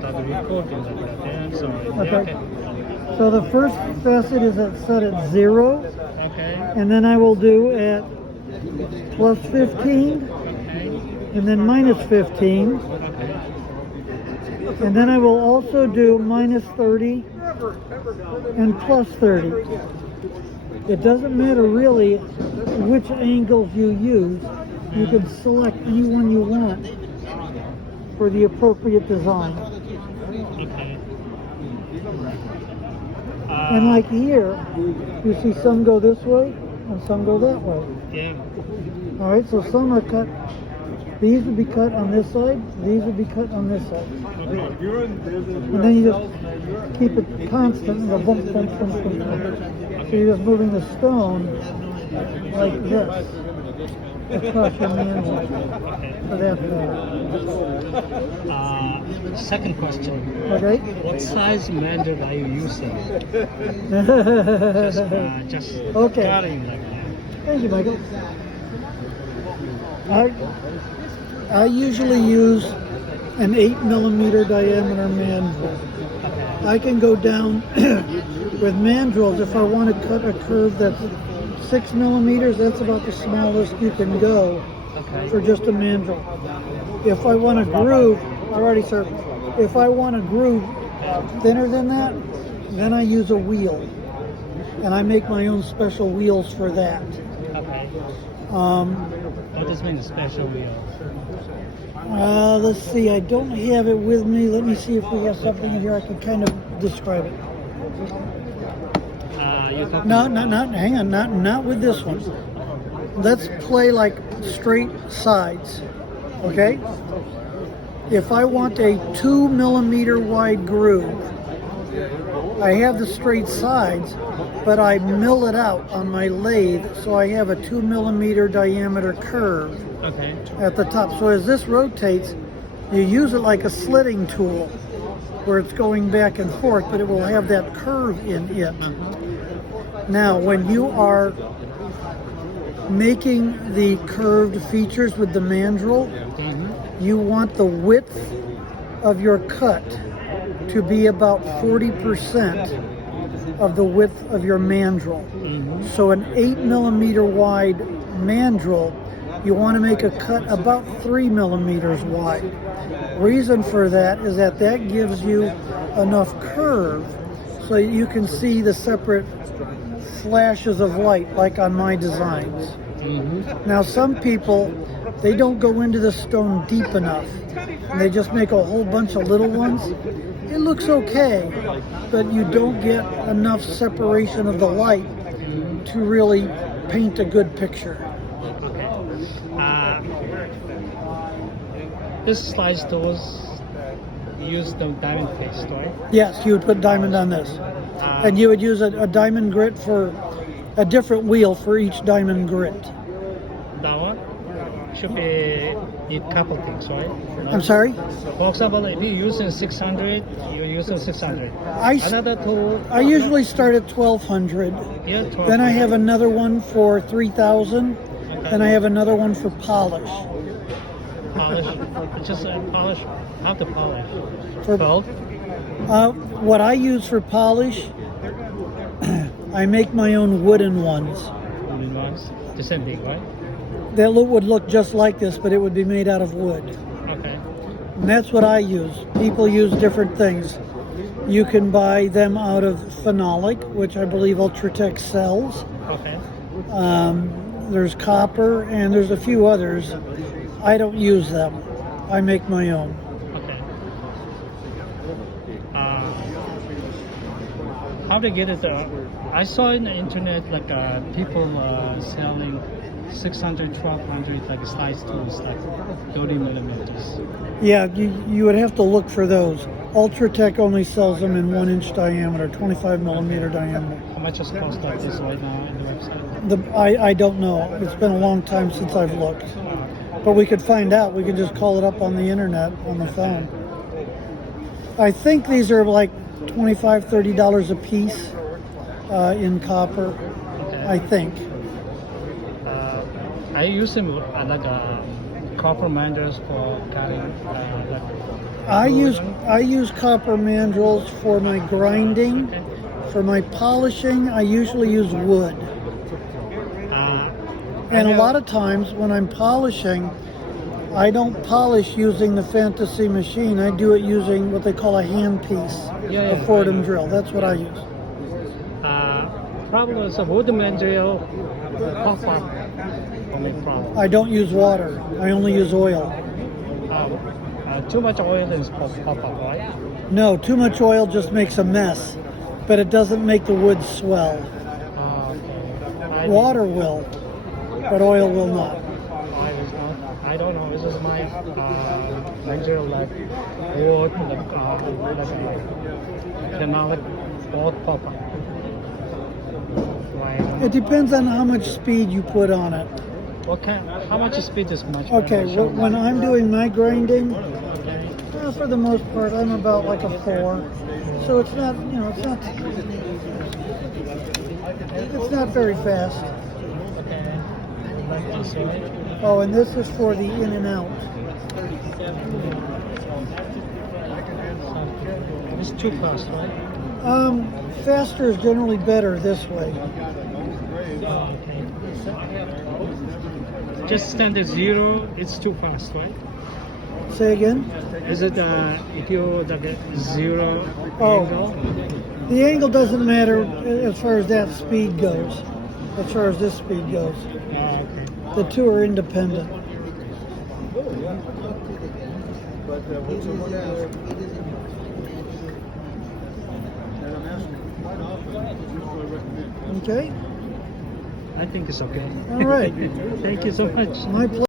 that recording like that. Yeah, sorry. Yeah, Okay. So the first facet is set at 0, Okay. and then I will do at plus 15, Okay. and then minus 15, Okay. and then I will also do minus 30 and plus 30. It doesn't matter really which angles you use. You can select any one you want for the appropriate design. Okay. And like here, you see some go this way and some go that way. Yeah. All right, so some are cut. These would be cut on this side. These would be cut on this side. And then you just keep it constant. And go bump, bump, bump, bump, bump. So you're just moving the stone like this across your manhole for that part. Second question. Okay. What size mandrel are you using? Just Okay. cutting like that. Thank you, Michael. I usually use an 8mm diameter mandrel. I can go down with mandrels if I want to cut a curve that's 6mm. That's about the smallest you can go for just a mandrel. If I want to groove, alrighty, sir. If I want to groove thinner than that, then I use a wheel, and I make my own special wheels for that. Okay. What does mean special wheel? Let's see, I don't have it with me. Let me see if we have something in here I can kind of describe it. Hang on, not with this one. Let's play like straight sides, okay? If I want a 2mm wide groove, I have the straight sides, but I mill it out on my lathe, so I have a 2mm diameter curve at the top. So as this rotates, you use it like a slitting tool, where it's going back and forth, but it will have that curve in it. Now, when you are making the curved features with the mandrel, you want the width of your cut to be about 40% of the width of your mandrel. So an 8mm wide mandrel, you want to make a cut about 3mm wide. Reason for that is that gives you enough curve so you can see the separate flashes of light like on my designs. Now some people, they don't go into the stone deep enough, and they just make a whole bunch of little ones. It looks okay, but you don't get enough separation of the light to really paint a good picture. This slice tools use the diamond paste, right? Yes, you would put diamond on this. And you would use a diamond grit for a different wheel for each diamond grit. That one should be need couple things, right? I'm sorry? For example, if you're using 600, you're using 600. Another tool. I usually start at 1200. Yeah, 1200. Then I have another one for 3000. Then I have another one for polish. Polish? Just polish? How to polish? For both? What I use for polish, I make my own wooden ones. Wooden ones? The same thing, right? That would look just like this, but it would be made out of wood. Okay. And that's what I use. People use different things. You can buy them out of phenolic, which I believe Ultratech sells. Okay. There's copper, and there's a few others. I don't use them. I make my own. Okay. How to get it? I saw in the internet like people selling 600, 1200 like slice tools, like 30mm. Yeah, you would have to look for those. Ultratech only sells them in 1-inch diameter, 25mm diameter. How much does it cost like this right now on the website? I don't know. It's been a long time since I've looked. But we could find out. We could just call it up on the internet, on the phone. I think these are like $25, $30 a piece in copper, I think. I use them like copper mandrels for cutting. I use copper mandrels for my grinding. Okay. For my polishing, I usually use wood. And a lot of times when I'm polishing, I don't polish using the Fantasy machine. I do it using what they call a hand piece, a Fordham drill. That's what I use. Problem is a wood mandrel pop up. Only problem. I don't use water. I only use oil. Too much oil is pop up, right? No, too much oil just makes a mess, but it doesn't make the wood swell. Okay. Water will, but oil will not. I don't know. This is my mandrel like wood, phenolic wood pop up. It depends on how much speed you put on it. Okay, how much speed is much? Okay, when I'm doing my grinding, for the most part, I'm about like a 4. So it's not, it's not very fast. Oh, and this is for the in and out. It's too fast, right? Faster is generally better this way. Okay. Just standard 0, it's too fast, right? Say again? Is it if you get 0 Oh. angle? The angle doesn't matter as far as that speed goes, as far as this speed goes. Okay. The two are independent. Okay? I think it's okay. All right. Thank you so much. My pleasure.